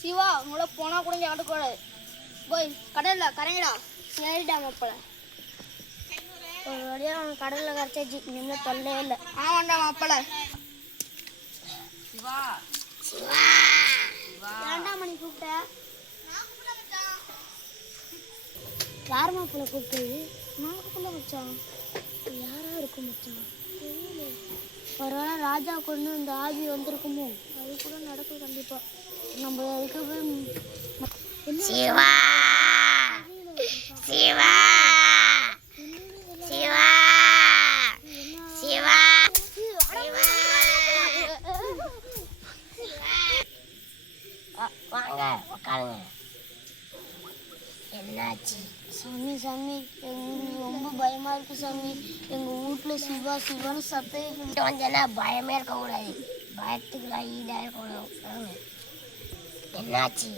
சிவா உங்களை போனால் கூட இங்கே ஆட்டக்கூடாது. போய் கடலில் கரைங்கடா. சரிடா மாப்பிள்ள. ஒரு வழியாக அவன் கடலில் கரைச்சாச்சு. இன்னும் தொல்லையே இல்லை. ஆமாண்டா மாப்பிள்ள. சிவா சிவா ஏன்டா மணி கூப்பிட்ட? யார் மாப்பிள்ள கூப்பிட்டது? நான் கூப்பிட மச்சான். யாரா இருக்கும் மச்சான்? தெரியல. ஒருவேளை ராஜா கொண்டு இந்த ஆவி வந்திருக்குமோ? அது கூட நடக்கும் கண்டிப்பா. நம்ம அதுக்கு சிவா சிவா சிவா சிவா வாங்க உட்காருங்க. என்னாச்சு? சாமி சாமி எங்களுக்கு ரொம்ப பயமா இருக்கு சாமி. எங்க வீட்டுல சிவா சிவான்னு சத்தம் வந்தேன்னா பயமே இருக்கக்கூடாது. பயத்துக்குலாம் ஈடாக இருக்கக்கூடாது. என்னாச்சு?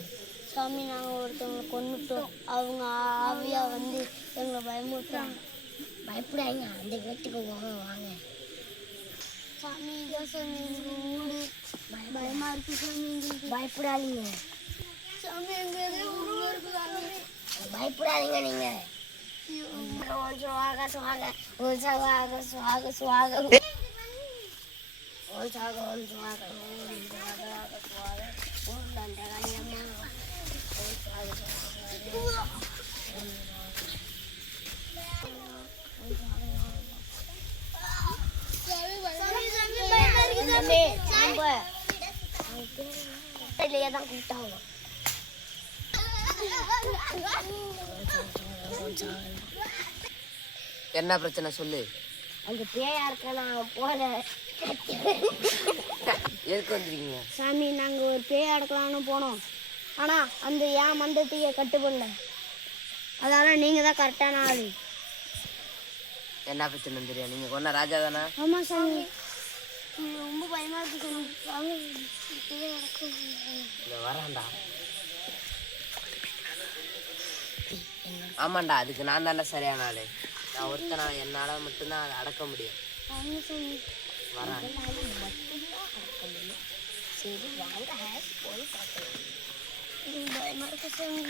சாமி நாங்கள் ஒருத்தவங்களை கொண்டுட்டோம். அவங்க ஆவியா வந்து எங்களை பயமுறுத்தாங்க. பயப்படாங்க, அந்த வீட்டுக்கு போங்க வாங்க. சாமி இதான் சாமி எங்க வீடு. பயமா இருக்கு சாமி எங்களுக்கு. பயப்படாதீங்க சாமி. எங்க இருக்கு சாமி. பயப்படாதீங்க நீங்க. சுவாக சுவாக ஓ சுவாக சுவாக சுவாக ஓ சுவாக ஓ சுவாக ஓ சுவாக சுவாக ஓ தண்டகாயம்மா ஓ சுவாக சுவாக இல்லையா தான் கூப்பிட்டாங்க. என்ன பிரச்சனை சொல்லு. அங்க பேயா இருக்க நான் போனேன். எதுக்கு வந்துருக்கீங்க? சாமி நாங்க ஒரு பேய் அடக்கலாம்னு போனோம். ஆனா அந்த ஏன் மந்தத்தையே கட்டுப்படல. அதனால நீங்க தான் கரெக்டான ஆளு. என்ன பிரச்சனை தெரியும்? நீங்க கொன்ன ராஜா தானே? ஆமா சாமி. ரொம்ப பயமா இருக்கு சாமி. வரான்டா. ஆமாண்டா, அதுக்கு நான் தானே சரியான ஆளு. நான் ஒருத்தனா என்னால மட்டும்தான் அதை அடக்க முடியும். வரான். சரி வாங்க போய் பார்க்கலாம். பயமா இருக்கு சாமி.